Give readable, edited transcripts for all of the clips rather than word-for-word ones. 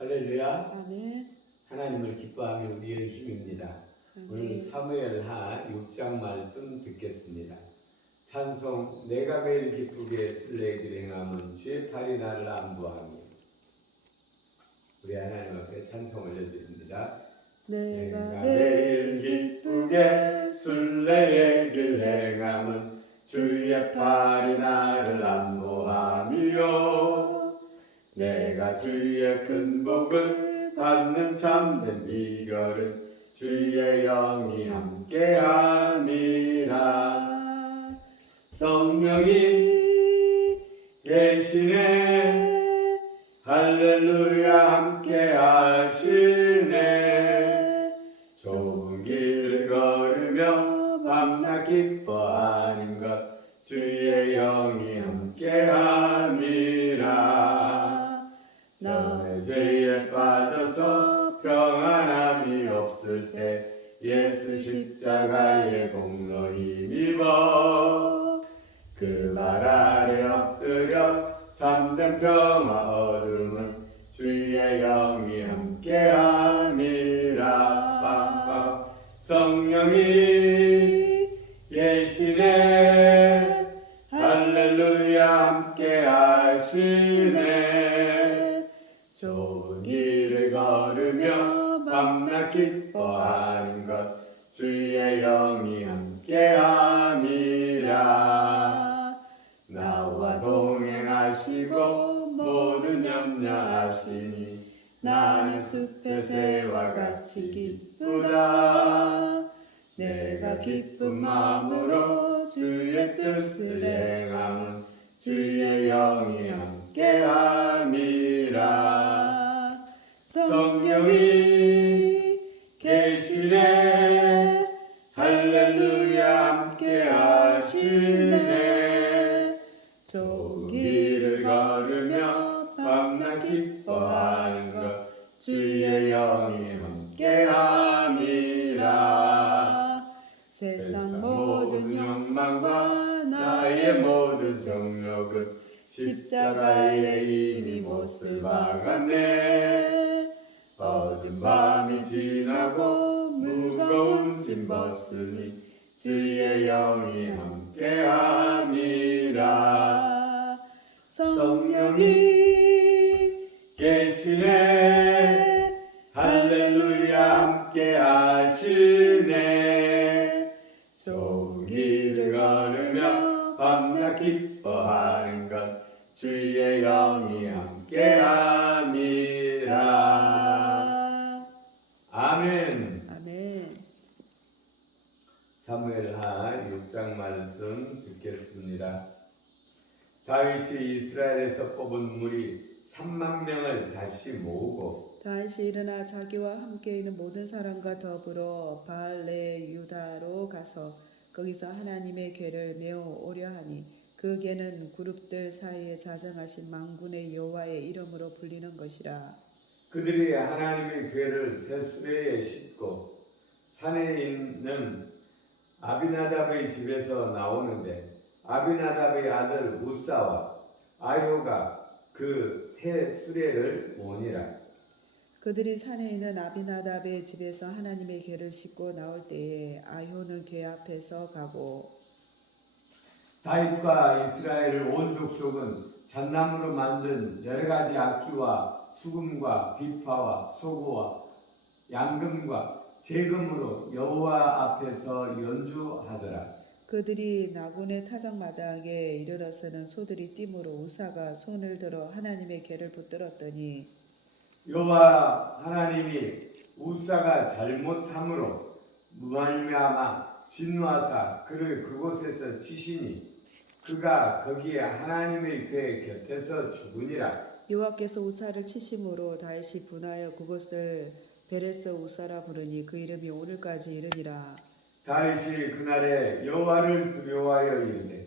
할렐루야. 아멘. 하나님을 기뻐하며 우리의 힘입니다. 오늘 사무엘하 6장 말씀 듣겠습니다. 찬송. 내가 매일 기쁘게 술래길 행함은 주의 팔이 나를 안보하며. 우리 하나님 앞에 찬송 올려드립니다. 내가 매일 기쁘게 순례의 길 행함은 주의 팔이 나를 안보하며. 내가 주의 큰 복을 받는 참된 비결은 주의 영이 함께함이라. 성령이 계시네, 할렐루야 함께하시네. 좁은 길을 걸으며 밤낮 기뻐하는 것 주의 영이 함께함이라. 전에 죄에 빠져서 평안함이 없을 때 예수 십자가의 공로 힘입어 그 발 아래 엎드려 참된 평화 얻음은 주의 영이 함께함이라. 성령이 계시네, 할렐루야 함께하시네. 좁은 길을 걸으며 밤낮 기뻐하는 것 주의 영이 함께함이라. 나와 동행하시고 모든 염려하시니 나는 숲의 새와 같이 기쁘다. 내가 기쁜 마음으로 주의 뜻을 행함은 주의 영이 함께함이라. 성령이 계시네, 할렐루야 함께하시네. 좁은 길을 걸으며 밤낮 기뻐하는 것 주의 영이 함께함이라. 세상 모든 욕망과 나의 모든 정욕은 십자가에 이미 못을 박았네. 어두운 밤이 지나고 무거운 짐 벗으니 주의 영이 함께함이라. 성령이 계시네, 할렐루야 함께하시네. 좁은 길을 걸으며 밤낮 기뻐하는 것 주의 영이 함께함이라. 아멘. 아멘. 사무엘하 6장 말씀 듣겠습니다. 다윗이 이스라엘에서 뽑은 무리 3만 명을 다시 모으고 다윗이 일어나 자기와 함께 있는 모든 사람과 더불어 바알레 유다로 가서 거기서 하나님의 궤를 메어 오려 하니 그 궤는 그룹들 사이에 자정하신 만군의 여호와의 이름으로 불리는 것이라. 그들이 하나님의 궤를 새 수레에 싣고 산에 있는 아비나답의 집에서 나오는데 아비나답의 아들 우사와 아효가 그 새 수레를 모니라. 그들이 산에 있는 아비나답의 집에서 하나님의 궤를 싣고 나올 때에 아효는 궤 앞에서 가고 다윗과 이스라엘 온 족속은 잣나무로 만든 여러 가지 악기와 수금과 비파와 소고와 양금과 제금으로 여호와 앞에서 연주하더라. 그들이 나군의 타작마당에 이르러서는 소들이 띠므로 우사가 손을 들어 하나님의 궤를 붙들었더니 여호와 하나님이 우사가 잘못함으로 말미암아 진노하사 그를 그곳에서 치시니 그가 거기에 하나님의 궤 곁에서 죽으니라. 여호와께서 우사를 치심으로 다윗이 분하여 그곳을 베레스 우사라 부르니 그 이름이 오늘까지 이르니라. 다윗이 그날에 여호와를 두려워하여 이르되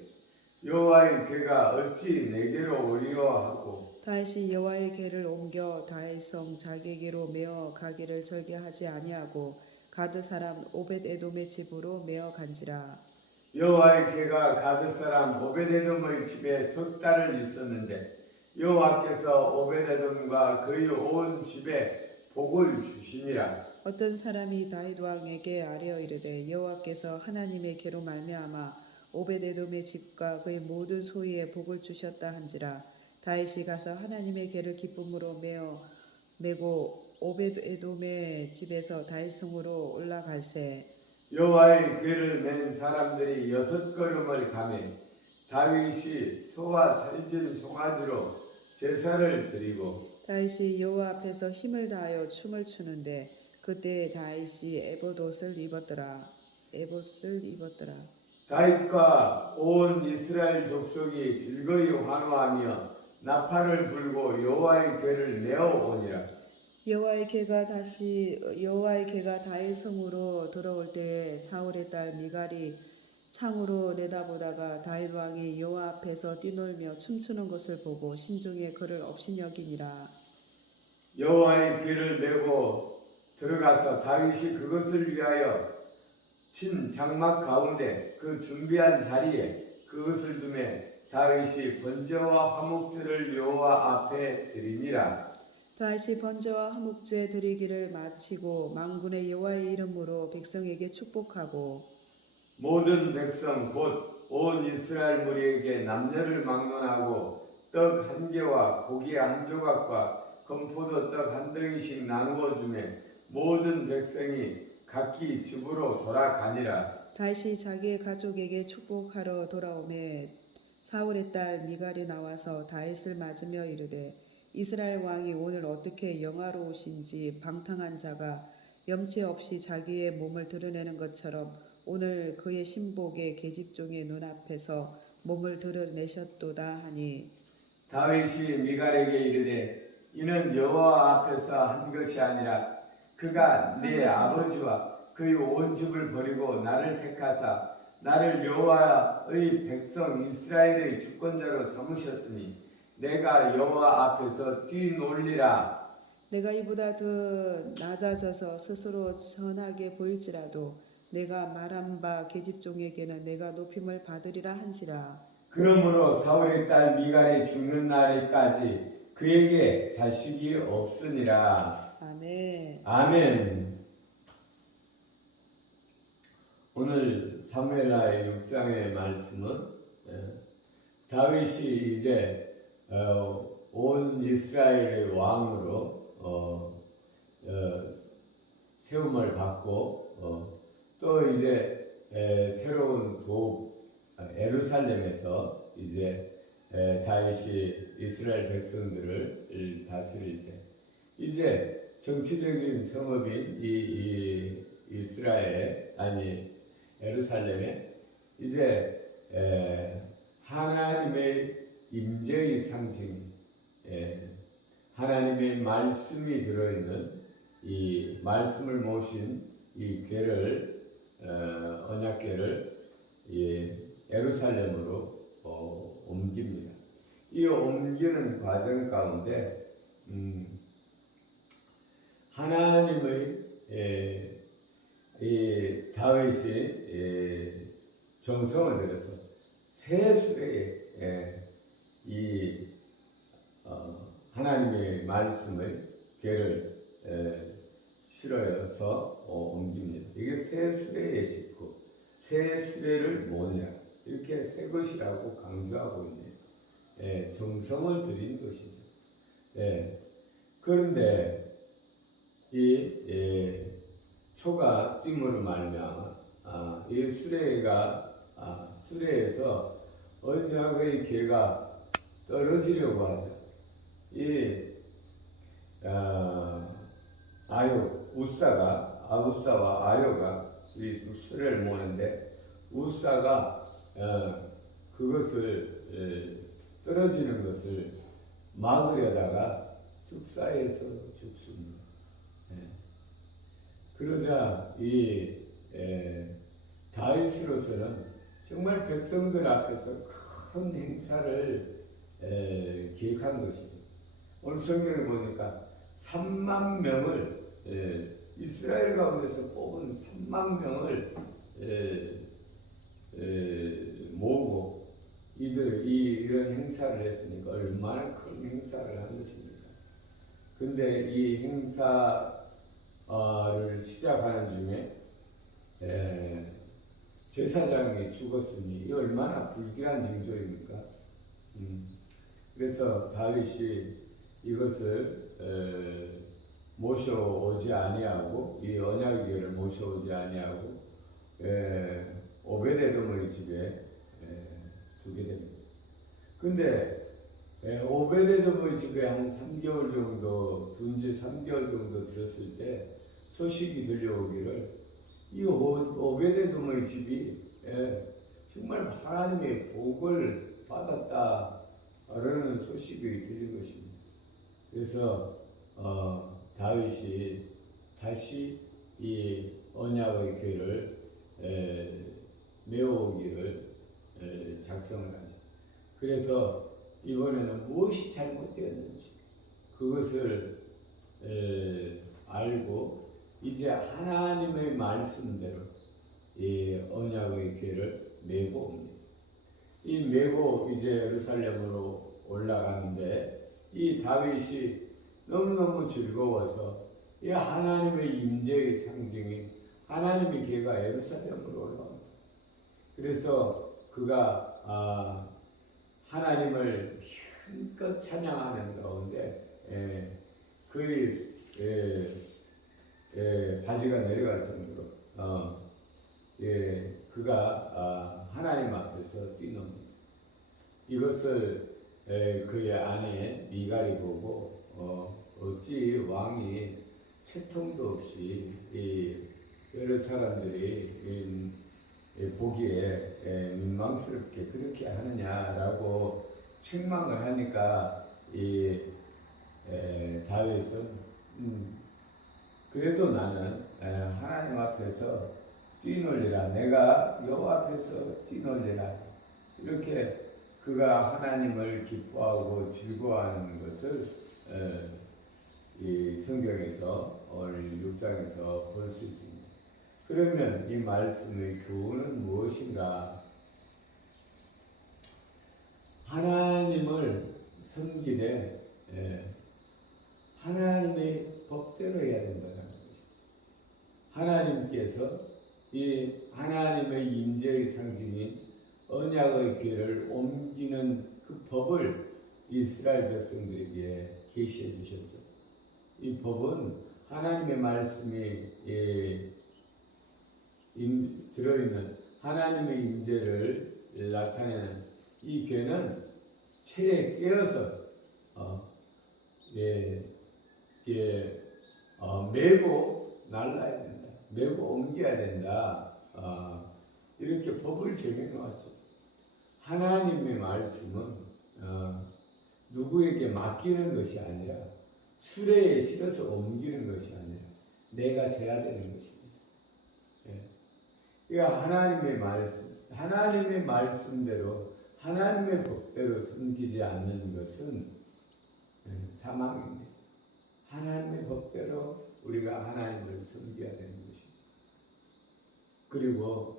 여호와의 궤가 어찌 내게로 오리요 하고 다윗이 여호와의 궤를 옮겨 다윗성 자기에게로 메어 가기를 절개하지 아니하고 가드 사람 오벳 에돔의 집으로 메어 간지라. 여호와의 궤가 가드 사람 오벳에돔의 집에 석 달을 있었는데 여호와께서 오베데돔과 그의 온 집에 복을 주시니라. 어떤 사람이 다윗 왕에게 아뢰어 이르되 여호와께서 하나님의 계로 말미암아 오베데돔의 집과 그의 모든 소유에 복을 주셨다 한지라. 다윗이 가서 하나님의 계를 기쁨으로 메고 오베데돔의 집에서 다윗 성으로 올라갈새 여호와의 궤를 맨 사람들이 6걸음을 가매 다윗이 소와 살진 송아지로 제사를 드리고 다윗이 여호와 앞에서 힘을 다하여 춤을 추는데 그때 다윗이 에봇옷을 입었더라. 다윗과 온 이스라엘 족속이 즐거이 환호하며 나팔을 불고 여호와의 궤를 내어오니라. 여호와의 개가 다윗 성으로 돌아올 때에 사울의 딸 미갈이 창으로 내다보다가 다윗 왕이 여호와 앞에서 뛰놀며 춤추는 것을 보고 심중에 그를 업신여기니라. 여호와의 궤를 메고 들어가서 다윗이 그것을 위하여 친 장막 가운데 그 준비한 자리에 그것을 두매 다윗이 번제와 화목제를 여호와 앞에 드리니라. 다윗이 번제와 화목제 드리기를 마치고 만군의 여호와의 이름으로 백성에게 축복하고 모든 백성 곧 온 이스라엘 무리에게 남녀를 막론하고 떡 한 개와 고기 한 조각과 건포도 떡 한 덩이씩 나누어 주매 모든 백성이 각기 집으로 돌아가니라. 다윗이 자기의 가족에게 축복하러 돌아오매 사울의 딸 미갈이 나와서 다윗을 맞으며 이르되 이스라엘 왕이 오늘 어떻게 영화로우신지 방탕한 자가 염치 없이 자기의 몸을 드러내는 것처럼 오늘 그의 신복의 계집종의 눈앞에서 몸을 드러내셨도다 하니 다윗이 미갈에게 이르되 이는 여호와 앞에서 한 것이 아니라 그가 네 아버지와 그의 온 집을 버리고 나를 택하사 나를 여호와의 백성 이스라엘의 주권자로 삼으셨으니 내가 여호와 앞에서 뛰놀리라. 내가 이보다 더 낮아져서 스스로 선하게 보일지라도 내가 말한 바 계집종에게는 내가 높임을 받으리라 한지라. 그러므로 사울의 딸 미갈이 죽는 날까지 그에게 자식이 없으니라. 아멘. 아멘. 오늘 사무엘하 6장의 말씀은 다윗이 이제 온 이스라엘의 왕으로 세움을 받고 또 이제 새로운 예루살렘에서 이제 다윗이 이스라엘 백성들을 다스릴 때 이제 정치적인 성읍인 이 이스라엘 예루살렘에 이제 하나님의 임재의 상징, 하나님의 말씀이 들어있는 이 말씀을 모신 이 궤를 언약궤를 예루살렘으로 옮깁니다. 이 옮기는 과정 가운데 하나님의 이 다윗이 정성을 들여서 새 수레에 이 하나님의 말씀의 궤를 실어서 옮깁니다. 이게 새 수레에 싣고 새 수레를 모으니라 이렇게 새 것이라고 강조하고 있네요. 정성을 들인 것이죠. 그런데 이 소가 뜀으로 말미암아 이 수레에서 언약의 궤가 떨어지려고 하죠. 이 우사와 아요가 수레를 모는데 우사가 그것을 떨어지는 것을 막으려다가 즉사해서 죽습니다. 그러자 이 다윗으로서는 정말 백성들 앞에서 큰 행사를 기획한 것입니다. 오늘 성경을 보니까 3만 명을 이스라엘 가운데서 뽑은 3만 명을 모으고 이런 행사를 했으니까 얼마나 큰 행사를 한 것입니까? 근데 이 행사를 시작하는 중에 제사장이 죽었으니 이 얼마나 불길한 징조입니까? 그래서 다윗이 이것을 모셔오지 아니하고 이 언약궤를 모셔오지 아니하고 오베데돔의 집에 두게 됩니다. 근데 오베데돔의 집에 한 3개월 정도 둔지 3개월 정도 들었을 때 소식이 들려오기를 이 오베데돔의 집이 정말 하나님의 복을 받았다라는 소식이 들린 것입니다. 그래서 다윗이 다시 이 언약의 궤를 메어오기를 작성을 하죠. 그래서 이번에는 무엇이 잘못되었는지 그것을 알고 이제 하나님의 말씀대로 이 언약의 궤를 메고 옵니다. 이 메고 이제 예루살렘으로 올라가는데 이 다윗이 너무너무 즐거워서 이 하나님의 임재의 상징인 하나님의 궤가 예루살렘으로 올라옵니다. 그래서 그가 하나님을 힘껏 찬양하는 가운데 그의 바지가 내려갈 정도로 그가 하나님 앞에서 뛰놉니다. 이것을 그의 아내 미갈이 보고 어찌 왕이 채통도 없이 여러 사람들이 보기에 민망스럽게 그렇게 하느냐라고 책망을 하니까 다윗은 그래도 나는 하나님 앞에서 뛰놀리라, 내가 여호와 앞에서 뛰놀리라, 이렇게 그가 하나님을 기뻐하고 즐거워하는 것을 이 성경에서 오늘 6장에서 볼 수 있습니다. 그러면 이 말씀의 교훈은 무엇인가? 하나님을 섬기되 하나님의 법대로 해야 된다는 것입니다. 하나님께서 이 하나님의 임재의 상징인 언약의 궤를 옮기는 그 법을 이스라엘 백성들에게 계시해 주셨죠. 이 법은 하나님의 말씀이 들어있는 하나님의 임재를 나타내는 이 궤는 체에 깨어서 메고 날라야 된다, 메고 옮겨야 된다, 이렇게 법을 정해 놓았죠. 하나님의 말씀은 누구에게 맡기는 것이 아니라 수레에 실어서 옮기는 것이 아니라 내가 져야 되는 것입니다. 그러니까 하나님의 말씀대로 하나님의 법대로 섬기지 않는 것은 사망입니다. 하나님의 법대로 우리가 하나님을 섬겨야 되는 것입니다. 그리고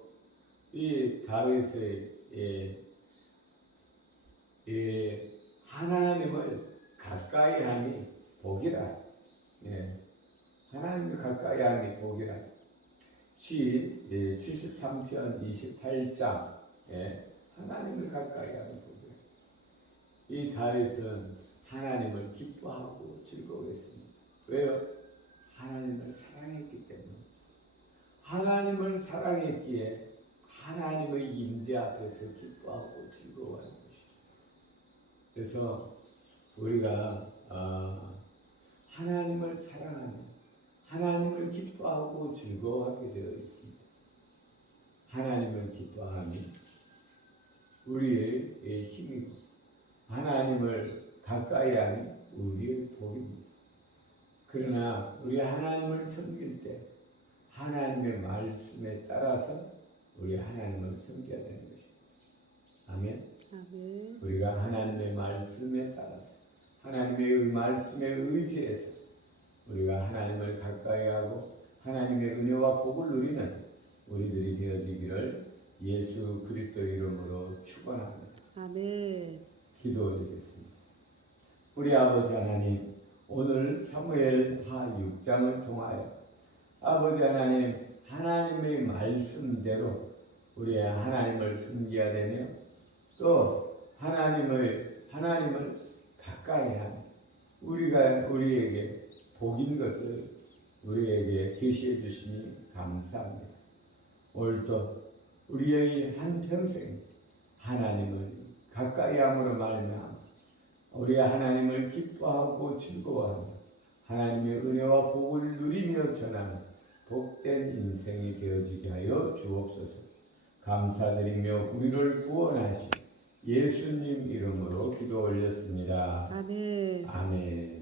이 다윗의 하나님을 가까이 하니 복이라. 하나님을 가까이 하니 복이라. 시 73편 28장 하나님을 가까이 하니 복이라. 이 다윗은 하나님을 기뻐하고 즐거워했습니다. 왜요? 하나님을 사랑했기 때문에. 하나님을 사랑했기에 하나님의 임재 앞에서 기뻐하고 즐거워하는 것이죠. 그래서 우리가 하나님을 사랑하는, 하나님을 기뻐하고 즐거워하게 되어 있습니다. 하나님을 기뻐함이 우리의 힘이고 하나님을 가까이 하는 우리의 복입니다. 그러나 우리 하나님을 섬길 때 하나님의 말씀에 따라서 우리 하나님을 섬겨야 되는 것입니다. 아멘. 아멘. 우리가 하나님의 말씀에 따라서 하나님의 말씀에 의지해서 우리가 하나님을 가까이 하고 하나님의 은혜와 복을 누리는 우리들이 되어지기를 예수 그리스도 이름으로 축원합니다. 아멘. 기도 올리겠습니다. 우리 아버지 하나님, 오늘 사무엘하 6장을 통하여 아버지 하나님, 하나님의 말씀대로 우리 하나님을 섬겨야 되며 또 하나님을 가까이 한 우리에게 복인 것을 우리에게 계시해 주시니 감사합니다. 오늘도 우리의 한평생 하나님을 가까이 함으로 말미암아 우리 하나님을 기뻐하고 즐거워하며 하나님의 은혜와 복을 누리며 전하는 복된 인생이 되어지게 하여 주옵소서. 감사드리며 우리를 구원하신 예수님 이름으로 기도 올렸습니다. 아멘. 아멘.